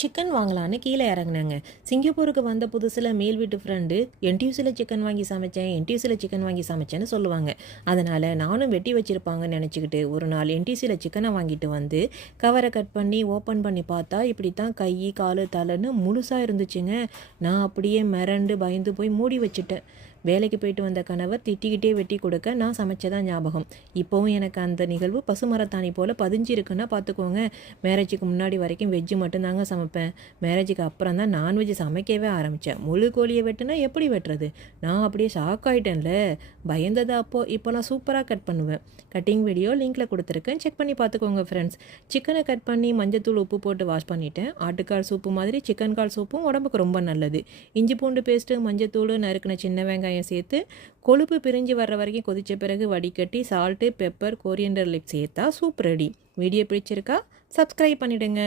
Chicken வாங்கலான்னு கீழே இறங்குனாங்க. சிங்கப்பூருக்கு வந்த புதுசில் மேல் வீட்டு ஃப்ரெண்டு என்டியூசியில் சிக்கன் வாங்கி சமைச்சேன், என்டியூசியில் சிக்கன் வாங்கி சமைச்சேன்னு சொல்லுவாங்க. அதனால் நானும் வெட்டி வச்சுருப்பாங்கன்னு நினச்சிக்கிட்டு ஒரு நாள் என்டியூசியில் சிக்கனை வாங்கிட்டு வந்து கவரை கட் பண்ணி ஓப்பன் பண்ணி பார்த்தா இப்படி தான் கை கால் தலைன்னு முழுசாக இருந்துச்சுங்க. நான் அப்படியே மிரண்டு பயந்து போய் மூடி வச்சுட்டேன். வேலைக்கு போயிட்டு வந்த கணவர் திட்டிக்கிட்டே வெட்டி கொடுக்க நான் சமைச்சதான் ஞாபகம். இப்போவும் எனக்கு அந்த நிகழ்வு பசுமரத்தாணி போல் பதிஞ்சிருக்குன்னா பார்த்துக்கோங்க. மேரேஜுக்கு முன்னாடி வரைக்கும் வெஜ்ஜு மட்டும்தாங்க சமைப்பேன். மேரேஜுக்கு அப்புறம் தான் நான்வெஜ் சமைக்கவே ஆரம்பித்தேன். முழு கோழியை வெட்டுனா எப்படி வெட்டுறது? நான் அப்படியே ஷாக் ஆகிட்டேன்ல. பயந்தது அப்போது. இப்போலாம் சூப்பராக கட் பண்ணுவேன். கட்டிங் வீடியோ லிங்க்கில் கொடுத்துருக்கேன், செக் பண்ணி பார்த்துக்கோங்க ஃப்ரெண்ட்ஸ். சிக்கனை கட் பண்ணி மஞ்சத்தூள் உப்பு போட்டு வாஷ் பண்ணிவிட்டேன். ஆட்டுக்கால் சூப்பு மாதிரி சிக்கன் கால் சூப்பும் உடம்புக்கு ரொம்ப நல்லது. இஞ்சி பூண்டு பேஸ்ட்டு, மஞ்சத்தூள், நறுக்கின சின்ன வெங்காயம் சேர்த்து கொழுப்பு பிரிஞ்சு வர்ற வரைக்கும் கொதித்த பிறகு வடிகட்டி சால்ட்டு, பெப்பர், கோரியண்டர் லீஃப் சேர்த்தா சூப் ரெடி. வீடியோ பிடிச்சிருக்கா? சப்ஸ்கிரைப் பண்ணிவிடுங்க.